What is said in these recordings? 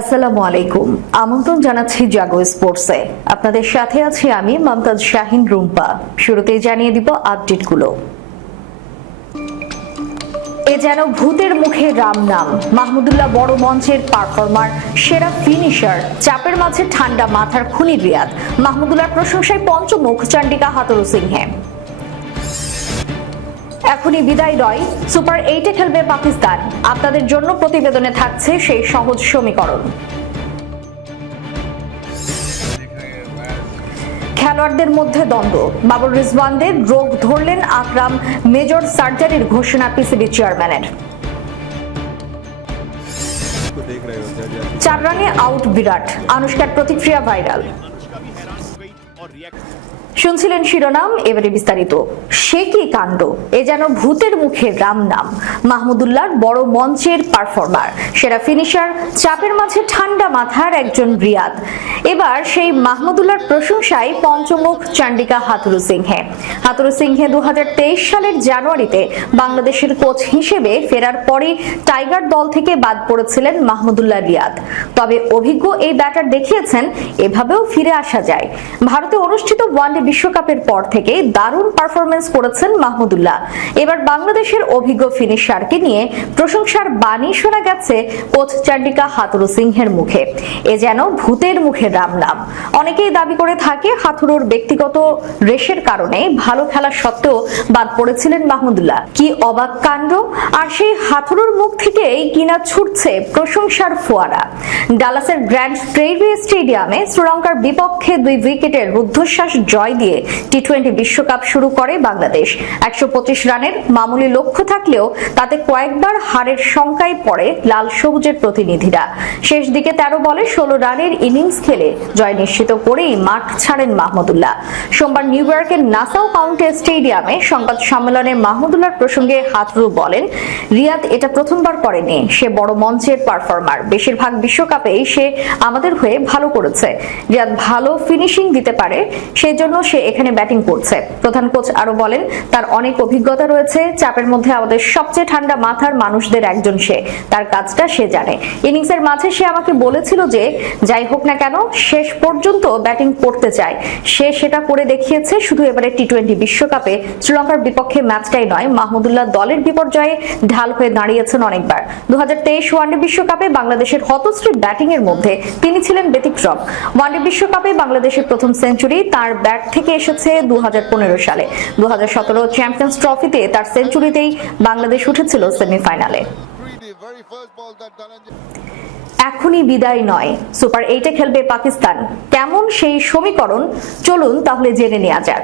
আসসালামু আলাইকুম। আমন্ত্রণ জানাচ্ছি জাগো স্পোর্টসে। আপনাদের সাথে আছি আমি মমতাজ শাহিন রুম্পা। শুরুতেই জানিয়ে দিব আপডেটগুলো। এ যেন ভূতের মুখে রাম নাম। মাহমুদুল্লাহ বড় মঞ্চের পারফর্মার, সেরা ফিনিশার, চাপের মাঝে ঠান্ডা মাথার খুনি রিয়াদ। মাহমুদুল্লাহর প্রশংসায় পঞ্চমুখ, চন্ডিকা হাতরু সিংহে। এখনই বিদায় নয়। সুপার এইটে খেলবে পাকিস্তান। আপনাদের জন্য প্রতিবেদনে থাকছে সেই সহজ সমীকরণ। খেলোয়াড়দের মধ্যে দ্বন্দ্ব। বাবুল রিজওয়ানদের রোগ ধরলেন আকরাম, মেজর সার্জারির ঘোষণা পিসিবি চেয়ারম্যানের। চার রানে আউট বিরাট। আনুষ্কার প্রতিক্রিয়া ভাইরাল। শুনছিলেন শিরোনাম, এবারে বিস্তারিত। সে কি কাণ্ড? এ যেন ভূতের মুখে রাম নাম। মাহমুদুল্লাহর বড় মঞ্চের পারফর্মার। সেরা ফিনিশার, চাপের মাঝে ঠান্ডা মাথার একজন রিয়াদ। এবার সেই মাহমুদুল্লাহর প্রশংসায় পঞ্চমুখ চান্ডিকা হাতুরু সিংহে। হাতুরু সিংহে দু হাজার তেইশ সালের জানুয়ারিতে বাংলাদেশের কোচ হিসেবে ফেরার পরে টাইগার দল থেকে বাদ পড়েছিলেন মাহমুদুল্লাহ রিয়াদ। তবে অভিজ্ঞ এই ব্যাটার দেখিয়েছেন, এভাবেও ফিরে আসা যায়। ভারতে অনুষ্ঠিত ওয়ানডে বিশ্বকাপের পর থেকে দারুণ পারফরমেন্স করেছেন মাহমুদুল্লাহ এবার বাংলাদেশের অভিজ্ঞ ফিনিশারকে নিয়ে প্রশংসার বাণী শোনা গেছে কোচ চান্ডিকা হাতুরু সিংহের মুখে। এ যেন ভূতের মুখে রাম নাম অনেকেই দাবি করে থাকে হাতুরুর ব্যক্তিগত রেশের কারণে ভালো খেলা সত্ত্বেও বাদ পড়েছিলেন মাহমুদুল্লাহ কি অবাক কাণ্ড? আর সেই হাতুরুর মুখ থেকেই কিনা ছুটছে প্রশংসার ফোয়ারা। ডালাসের গ্র্যান্ড ট্রেডওয়ে স্টেডিয়ামে শ্রীলঙ্কার বিপক্ষে দুই উইকেটের রুদ্ধশ্বাস জয় দিয়ে টি টোয়েন্টি বিশ্বকাপ শুরু করে বাংলাদেশ। একশো পঁচিশ রানের মামুলি লক্ষ্য থাকলেও তাতে কয়েকবার হারের শঙ্কায় পড়ে লাল সবুজের প্রতিনিধিরা। শেষ দিকে তেরো বলে ষোলো রানের ইনিংস খেলে জয় নিশ্চিত করেই মাঠ ছাড়েন মাহমুদুল্লাহ সোমবার নিউ ইয়র্কের নাসাউ কাউন্টি স্টেডিয়ামে সংবাদ সম্মেলনে মাহমুদুল্লাহর প্রসঙ্গে হাতরু বলেন, রিয়াদ এটা প্রথমবার করেনি। সে বড় মঞ্চের পারফর্মার। বেশিরভাগ বিশ্বকাপেই সে আমাদের হয়ে ভালো করেছে। রিয়াদ ভালো ফিনিশিং দিতে পারে, সেই জন্য সে এখানে ব্যাটিং করছে। প্রধান কোচ আরও বলেন, তার অনেক অভিজ্ঞতা রয়েছে, চাপের মধ্যে আমাদের সবচেয়ে ঠান্ডা মাথার মানুষদের একজন সে, তার কাজটা সে জানে। ইনিংসের মাঝে সে আমাকে বলেছিল যে, যাই হোক না কেন, শেষ পর্যন্ত ব্যাটিং করতে চায়। সে সেটা করে দেখিয়েছে, শুধু এবারে টি টোয়েন্টি বিশ্বকাপে। শ্রীলঙ্কার বিপক্ষে ম্যাচটাই নয়, মাহমুদুল্লাহ দলের বিপর্যয়ে ঢাল হয়ে দাঁড়িয়েছেন অনেকবার। দু হাজার তেইশ ওয়ানডে বিশ্বকাপে বাংলাদেশের হতশ্রী ব্যাটিং এর মধ্যে তিনি ছিলেন ব্যতিক্রম। ওয়ানডে বিশ্বকাপে বাংলাদেশের প্রথম সেঞ্চুরি, তার ব্যাট থেকে এসেছে দু হাজার পনেরো সালে। দু হাজার সতেরো চ্যাম্পিয়ন্স ট্রফিতে তার সেঞ্চুরিতেই বাংলাদেশ উঠেছিল সেমিফাইনালে এখনই বিদায় নয়। সুপার এইটে খেলবে পাকিস্তান। কেমন সেই সমীকরণ? চলুন তাহলে জেনে নেওয়া যাক।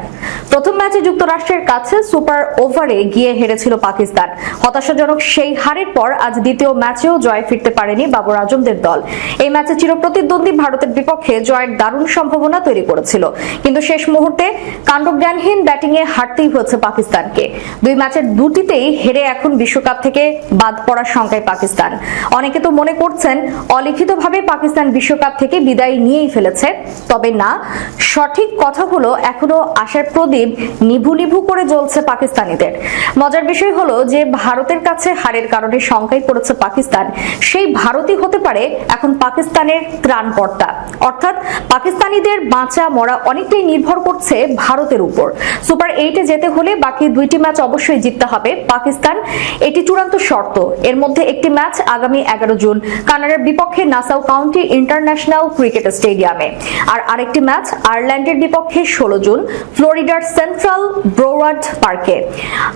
প্রথম ম্যাচে যুক্তরাষ্ট্রের কাছে সুপার ওভারে গিয়ে হেরেছিল পাকিস্তান। হতাশাজনক সেই হারের পর আজ দ্বিতীয় ম্যাচেও জয় ফিরতে পারেনি বাবর আজমদের দল। এই ম্যাচে চিরপ্রতিদ্বন্দ্বী ভারতের বিপক্ষে জয়ের দারুণ সম্ভাবনা তৈরি করেছিল। কিন্তু শেষ মুহূর্তে কাণ্ডজ্ঞানহীন ব্যাটিংয়ে হারতেই হয়েছে পাকিস্তানকে। দুই ম্যাচের দুটিতেই হেরে এখন বিশ্বকাপ থেকে বাদ পড়ার শঙ্কায় পাকিস্তান। অনেকে তো মনে করছেন অলিখিতভাবে পাকিস্তান বিশ্বকাপ থেকে বিদায় নিয়েই ফেলেছে। তবে না, সঠিক কথা হলো এখনও আশার প্রদীপ নিভু নিভু করে জ্বলছে পাকিস্তানিদের। মজার বিষয় হলো যে ভারতের কাছে হারের কারণে শঙ্কায় পড়েছে পাকিস্তান। সেই ভারতই হতে পারে এখন পাকিস্তানের ত্রাণকর্তা। অর্থাৎ পাকিস্তানিদের বাঁচা মরা অনেকটাই নির্ভর করছে ভারতের উপর। সুপার এইটে যেতে হলে বাকি দুইটি ম্যাচ অবশ্যই জিততে হবে। পাকিস্তান, এটি চূড়ান্ত শর্ত। এর মধ্যে একটি ম্যাচ আগামী এগারো জুন। কানাডার বিপক্ষে নাসাউ কাউন্টি ইন্টারন্যাশনাল ক্রিকেট স্টেডিয়ামে। আর আরেকটি ম্যাচ আয়ারল্যান্ডের বিপক্ষে ষোলো জুন ফ্লোরিডার সেন্ট্রাল ব্রোওয়ার্ড পার্কে।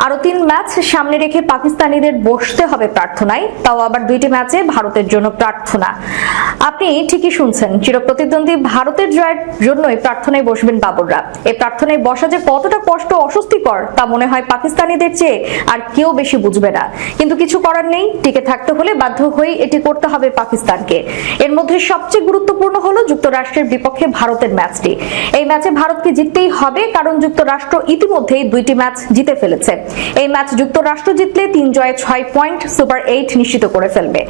আরও তিন ম্যাচ সামনে রেখে পাকিস্তানিদের বসতে হবে প্রার্থনায়, তাও আবার দুইটি ম্যাচে ভারতের জন্য প্রার্থনা। আপনি ঠিকই শুনছেন, চিরপ্রতিদ্বন্দ্বী ভারতের জয়ের জন্যই প্রার্থনায় বসবেন বাবররা। এই প্রার্থনায় বসা যে কতটা কষ্ট অস্বস্তিকর, তা মনে হয় পাকিস্তানিদের চেয়ে আর কেউ বেশি বুঝবে না। কিন্তু কিছু করার নেই, টিকে থাকতে হলে বাধ্য হয়ে এটি করতে হবে পাকিস্তানকে এর মধ্যে সবচেয়ে গুরুত্বপূর্ণ হলো যুক্তরাষ্ট্রের বিপক্ষে ভারতের ম্যাচটি। এই ম্যাচে ভারতকে জিততেই হবে, কারণ যুক্তরাষ্ট্র ইতিমধ্যেই দুইটি ম্যাচ জিতে ফেলেছে। এই ম্যাচ যুক্তরাষ্ট্র জিতলে তিন জয়ে ছয় পয়েন্ট, সুপার এইট নিশ্চিত করে ফেলবে।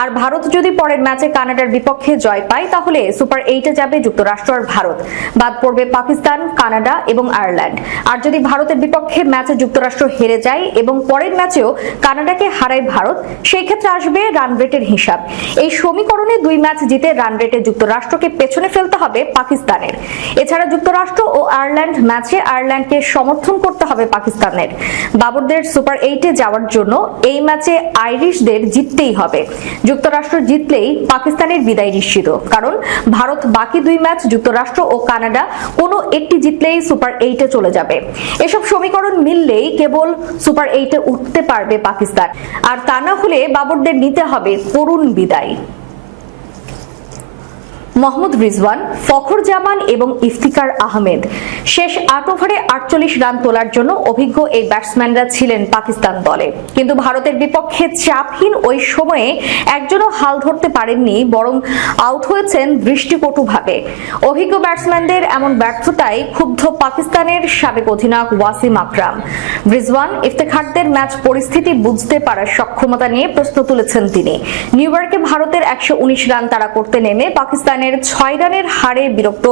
আর ভারত যদি পরের ম্যাচে কানাডার বিপক্ষে জয় পায়, তাহলে সুপার এইটে যাবে যুক্তরাষ্ট্র আর ভারত। বাদ পড়বে পাকিস্তান, কানাডা এবং আয়ারল্যান্ড। আর যদি ভারতের বিপক্ষে ম্যাচে যুক্তরাষ্ট্র হেরে যায় এবং পরের ম্যাচেও কানাডাকে হারায় ভারত, সেই ক্ষেত্রে আসবে রান রেটের হিসাব। এই সমীকরণে দুই ম্যাচ জিতে রান রেটে যুক্তরাষ্ট্রকে পেছনে ফেলতে হবে পাকিস্তানের। এছাড়া যুক্তরাষ্ট্র ও আয়ারল্যান্ড ম্যাচে আয়ারল্যান্ডকে সমর্থন করতে হবে পাকিস্তানের। বাবরদের সুপার এইটে যাওয়ার জন্য এই ম্যাচে আইরিশদের জিততেই হবে। যুক্তরাষ্ট্র জিতলেই পাকিস্তানের বিদায় নিশ্চিত। কারণ ভারত বাকি দুই ম্যাচ যুক্তরাষ্ট্র ও কানাডা কোনো একটি জিতলেই সুপার এইটে চলে যাবে। এসব সমীকরণ মিললেই কেবল সুপার এইটে উঠতে পারবে পাকিস্তান। আর তা না হলে বাবরদের নিতে হবে করুণ বিদায়। মোহাম্মদ রিজওয়ান ফখর জামান এবং ইফতিকার আহমেদ। শেষ আট ওভারে আটচল্লিশ রান তোলার জন্য অভিজ্ঞ এই ব্যাটসম্যানরা ছিলেন পাকিস্তান দলে। কিন্তু ভারতের বিপক্ষে চাপহীন ওই সময়ে একজনও হাল ধরতে পারেননি, বরং আউট হয়েছেন দৃষ্টিকটুভাবে। অভিজ্ঞ ব্যাটসম্যানদের এমন ব্যর্থতায় ক্ষুব্ধ পাকিস্তানের সাবেক অধিনায়ক ওয়াসিম আকরাম। রিজওয়ান ইফতেখারদের ম্যাচ পরিস্থিতি বুঝতে পারার সক্ষমতা নিয়ে প্রশ্ন তুলেছেন তিনি। নিউ ইয়র্কে ভারতের একশো উনিশ রান তারা করতে নেমে পাকিস্তানের ছয় রানের হারে বিরক্ত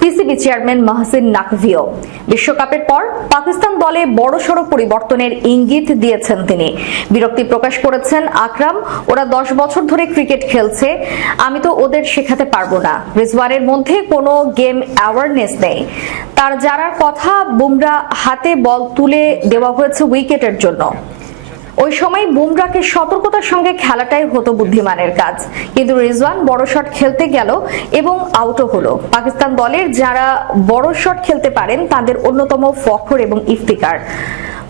পিসিবি চেয়ারম্যান মাহসিন নাকভিও। বিশ্বকাপের পর পাকিস্তান দলে বড়সড় পরিবর্তনের ইঙ্গিত দিয়েছেন তিনি। বিরক্তি প্রকাশ করেছেন আকরাম, ওরা দশ বছর ধরে ক্রিকেট খেলছে, আমি তো ওদের শেখাতে পারব না। রিজওয়ানের মধ্যে কোনো গেম অ্যাওয়ারনেস নেই। তার জানার কথা বুমরা হাতে বল তুলে দেওয়া হয়েছে উইকেটের জন্য। ওই সময় বুমরাকে সতর্কতার সঙ্গে খেলাটাই হতো বুদ্ধিমানের কাজ। কিন্তু রিজওয়ান বড় শট খেলতে গেল এবং আউটও হলো। পাকিস্তান দলের যারা বড় শট খেলতে পারেন, তাদের অন্যতম ফখর এবং ইফতিকার।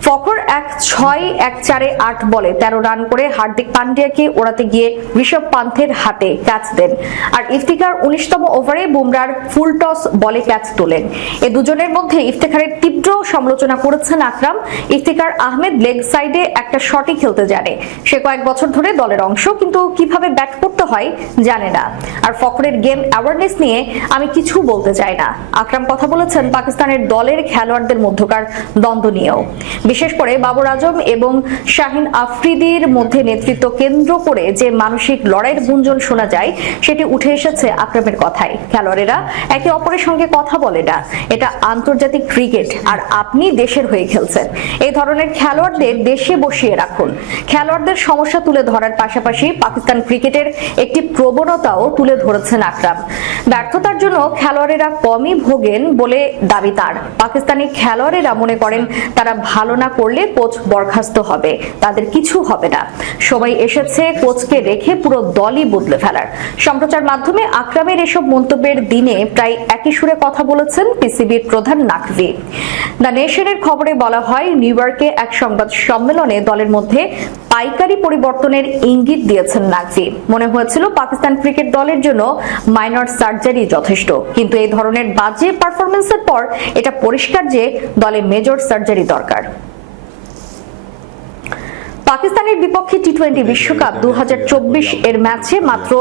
ফখর এক ছয়, এক চারে আট বলে তেরো রান করে হার্দিক পান্ডিয়াকে ওড়াতে গিয়ে ঋষভ পান্থের হাতে ক্যাচ দেন। আর ইফতিকার উনিশতম ওভারে বুমরার ফুল টস বলে ক্যাচ তোলেন। এ দুজনের মধ্যে ইফতিকারের তীব্র সমালোচনা করেছেন আকরাম। ইফতিকার আহমেদ লেগ সাইডে একটা শটই খেলতে জানে। সে কয়েক বছর ধরে দলের অংশ, কিন্তু কীভাবে ব্যাট করতে হয় জানে না। আর ফখরের গেম অ্যাওয়ারনেস নিয়ে আমি কিছু বলতে চাই না। আকরাম কথা বলেছেন পাকিস্তানের দলের খেলোয়াড়দের মধ্যকার দ্বন্দ্ব নিয়েও। বিশেষ করে বাবর আজম এবং শাহিন আফ্রিদির মধ্যে নেতৃত্ব কেন্দ্র করে যে মানসিক লড়াইয়ের গুঞ্জন শোনা যায়, সেটি উঠে এসেছে আকরামের কথায়। খেলোয়াড়েরা একে অপরের সঙ্গে কথা বলে না। এটা আন্তর্জাতিক ক্রিকেট, আর আপনি দেশের হয়ে খেলছেন। এই ধরনের খেলোয়াড়দের দেশে বসিয়ে রাখুন। খেলোয়াড়দের সমস্যা তুলে ধরার পাশাপাশি পাকিস্তান ক্রিকেটের একটি প্রবণতাও তুলে ধরেছেন আকরাম। ব্যর্থতার জন্য খেলোয়াড়েরা কমই ভোগেন বলে দাবি তার। পাকিস্তানি খেলোয়াড়েরা মনে করেন তারা ভালো না করলে কোচ বরখাস্ত হবে। তাদের কিছু হবে না। সবাই এসেছে কোচকে রেখে পুরো দলই বদলে ফেলার। সম্প্রচার মাধ্যমে আকরামের এসব মন্তব্যের দিনে প্রায় একই সুরে কথা বলেছেন পিসিবির প্রধান নাকভি। দ্য নেশনের খবরে বলা হয়, নিউ ইয়র্কে এক সংবাদ সম্মেলনে দলের মধ্যে পাইকারি পরিবর্তনের ইঙ্গিত দিয়েছেন নাকভি মনে হয়েছিল পাকিস্তান ক্রিকেট দলের জন্য মাইনর সার্জারি যথেষ্ট। কিন্তু এই ধরনের বাজে পারফরমেন্সের পর এটা পরিষ্কার যে দলে মেজর সার্জারি দরকার। পাকিস্তানের বিপক্ষে টি টোয়েন্টি বিশ্বকাপ দু এর ম্যাচে মাত্র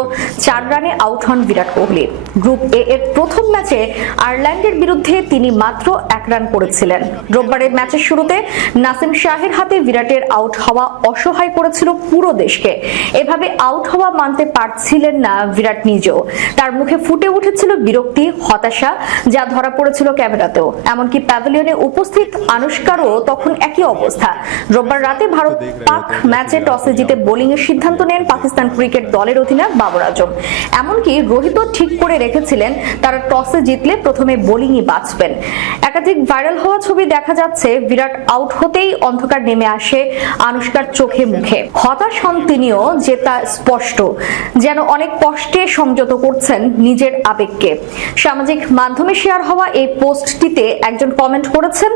চার রানে আউট হন বিরাট কোহলি। গ্রুপ এ এর প্রথম ম্যাচে আয়ারল্যান্ডের বিরুদ্ধে তিনি মাত্র এক রান করেছিলেন। রোববারের ম্যাচের শুরুতে নাসিম শাহের হাতে বিরাটের আউট হওয়া অসহায় করেছিল পুরো দেশকে। এভাবে আউট হওয়া মানতে পারছিলেন না বিরাট নিজেও। তার মুখে ফুটে উঠেছিল বিরক্তি, হতাশা, যা ধরা পড়েছিল ক্যামেরাতেও। এমনকি প্যাভিলিয়নে উপস্থিত আনুষ্কারও তখন একই অবস্থা। রোববার রাতে ভারত পাক ম্যাচে টসে জিতে বোলিং এর সিদ্ধান্ত নেন পাকিস্তান ক্রিকেট দলের অধিনায়ক বাবর আজম। এমনকি রোহিতও ঠিক করে রেখেছিলেন তারা টসে জিতলে প্রথমে বোলিংই বাঁচবেন। একাধিক ভাইরাল হওয়া ছবি দেখা যাচ্ছে, বিরাট আউট হতেই অন্ধকার নেমে আসে আনুষ্কার চোখে মুখে। হতাশ হন তিনিও যে তা স্পষ্ট। যেন অনেক কষ্টে সংযত করছেন নিজের আবেগকে। সামাজিক মাধ্যমে শেয়ার হওয়া এই পোস্টটিতে একজন কমেন্ট করেছেন,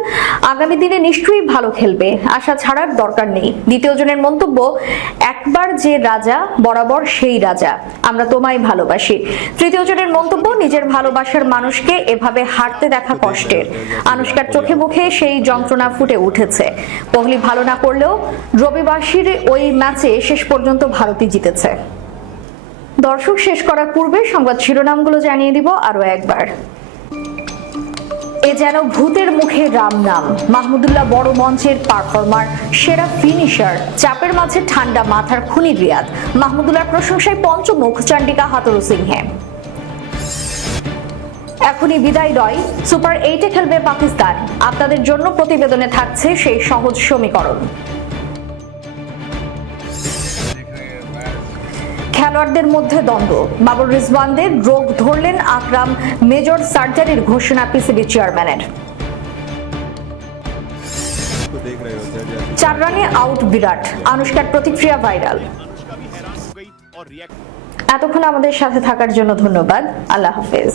আগামী দিনে নিশ্চয়ই ভালো খেলবে, আশা ছাড়ার দরকার নেই। দ্বিতীয় জনের মন্তব্য একবার যে রাজা বরাবর সেই রাজা। আমরা তোমায় ভালোবাসি। তৃতীয় জনের মন্তব্য নিজের ভালোবাসার মানুষকে এভাবে হারতে দেখা কষ্টের। আনুষ্কার চোখে মুখে সেই যন্ত্রণা ফুটে উঠেছে। কোহলি ভালো না করলেও রবিবাসীর ওই ম্যাচে শেষ পর্যন্ত ভারতই জিতেছে। দর্শক শেষ করার পূর্বে সংবাদ শিরোনামগুলো জানিয়ে দিব আরও একবার। এ যেন ভূতের মুখে রাম নাম। মাহমুদুল্লাহ বড় মঞ্চের পারফর্মার সেরা ফিনিশার চাপের মাঝে ঠান্ডা মাথার খুনি রিয়াদ। মাহমুদুল্লাহর প্রশংসায় পঞ্চমুখ, চান্ডিকা হাতরু সিংহে। এখনই বিদায় নয়, সুপার এইটে খেলবে পাকিস্তান। আপনাদের জন্য প্রতিবেদনে থাকছে সেই সহজ সমীকরণ। খেলোয়াড়দের মধ্যে দ্বন্দ্ব। বাবুল রিজওয়ানদের রোগ ধরলেন আকরাম মেজর সার্জারির ঘোষণা পিসিবি চেয়ারম্যানের। চার রানে আউট বিরাট, আনুষ্কার প্রতিক্রিয়া ভাইরাল। এতক্ষণ আমাদের সাথে থাকার জন্য ধন্যবাদ। আল্লাহ হাফেজ।